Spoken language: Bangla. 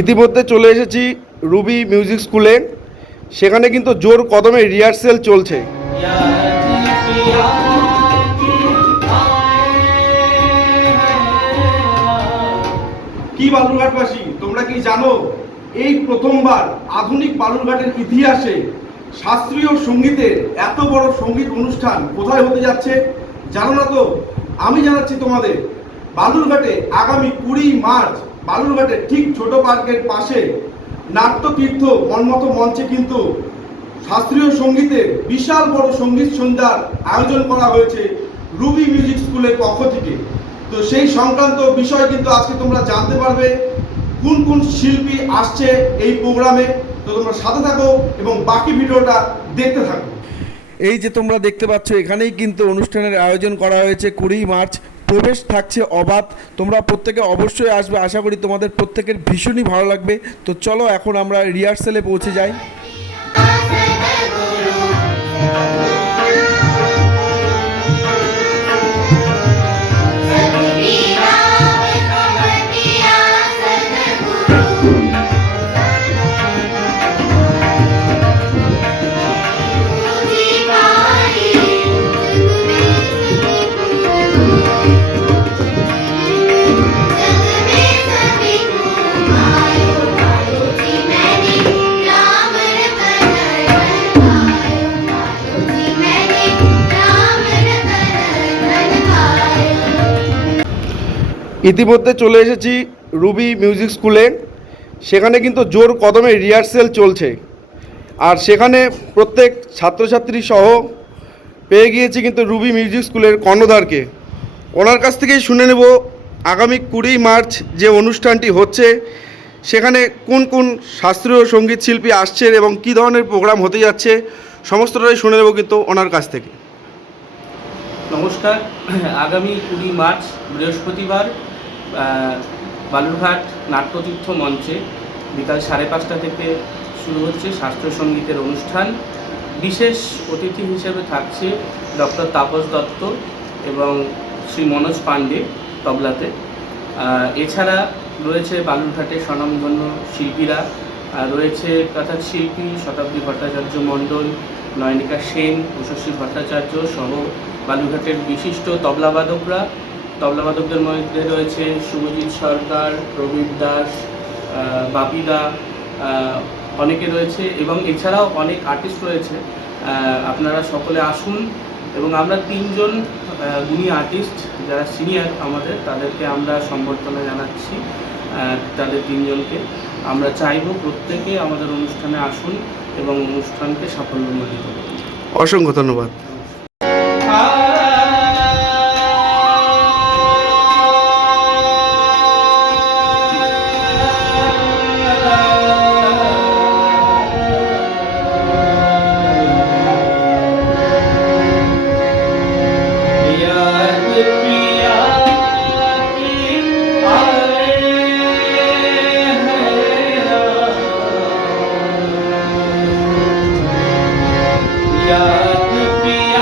ইতিমধ্যে চলে এসেছি রুবি মিউজিক স্কুলে। সেখানে কিন্তু জোর কদমে রিহার্সেল চলছে। কি বালুরঘাটবাসী, তোমরা কি জানো এই প্রথমবার আধুনিক বালুরঘাটের ইতিহাসে শাস্ত্রীয় সঙ্গীতের এত বড় সঙ্গীত অনুষ্ঠান কোথায় হতে যাচ্ছে? জানো না তো? আমি জানাচ্ছি তোমাদের। বালুরঘাটে আগামী 20 মার্চ বালুরঘাটের ঠিক ছোট পার্কের পাশে নাট্যতীর্থ মনমত মঞ্চে কিন্তু শাস্ত্রীয় সঙ্গীতের বিশাল বড় সঙ্গীত সন্ধ্যার আয়োজন করা হয়েছে রুবি মিউজিক স্কুলের পক্ষ থেকে। তো সেই সংক্রান্ত বিষয় কিন্তু আজকে তোমরা জানতে পারবে, কোন কোন শিল্পী আসছে এই প্রোগ্রামে। তো তোমরা সাথে থাকো এবং বাকি ভিডিওটা দেখতে থাকো। এই যে তোমরা দেখতে পাচ্ছ, এখানেই কিন্তু অনুষ্ঠানের আয়োজন করা হয়েছে 20 মার্চ। প্রবেশ থাকছে অবাধ। তোমরা প্রত্যেকে অবশ্যই আসবে, আশা করি তোমাদের প্রত্যেকের ভীষণই ভালো লাগবে। তো চলো এখন আমরা রিহার্সেলে পৌঁছে যাই। ইতিমধ্যে চলে এসেছি রুবি মিউজিক স্কুলে। সেখানে কিন্তু জোর কদমে রিহার্সেল চলছে। আর সেখানে প্রত্যেক ছাত্রছাত্রী সহ পেয়ে গিয়েছি কিন্তু রুবি মিউজিক স্কুলের কর্ণধারকে। ওনার কাছ থেকেই শুনে নেব আগামী 20 মার্চ যে অনুষ্ঠানটি হচ্ছে সেখানে কোন কোন শাস্ত্রীয় সঙ্গীত শিল্পী আসছেন এবং কী ধরনের প্রোগ্রাম হতে যাচ্ছে, সমস্তটাই শুনে নেব কিন্তু ওনার কাছ থেকে। নমস্কার। আগামী 20 মার্চ বৃহস্পতিবার বালুরঘাট নাট্যতীর্থ মঞ্চে বিকাল 5:30 থেকে শুরু হচ্ছে শাস্ত্রীয় সঙ্গীতের অনুষ্ঠান। বিশেষ অতিথি হিসেবে থাকছে ডক্টর তাপস দত্ত এবং শ্রী মনোজ পাণ্ডে তবলাতে। এছাড়া রয়েছে বালুরঘাটের স্বনামধন্য শিল্পীরা, রয়েছে কথাক শিল্পী শতাব্দী ভট্টাচার্য মণ্ডল, নয়নিকা সেন, উষশ্রী ভট্টাচার্য সহ বালুরঘাটের বিশিষ্ট তবলাবাদকদের মধ্যে রয়েছে শুভজিৎ সরকার, প্রবীর দাস, বাপিদা, অনেকে রয়েছে এবং এছাড়াও অনেক আর্টিস্ট রয়েছে। আপনারা সকলে আসুন এবং আমরা 3 জন গুণী আর্টিস্ট যারা সিনিয়র আমাদের, তাদেরকে আমরা সম্বর্ধনা জানাচ্ছি। তাদের 3 জনকে আমরা চাইব প্রত্যেকে আমাদের অনুষ্ঠানে আসুন এবং অনুষ্ঠানকে সাফল্যমণ্ডিত করুন। অসংখ্য ধন্যবাদ। याद पिया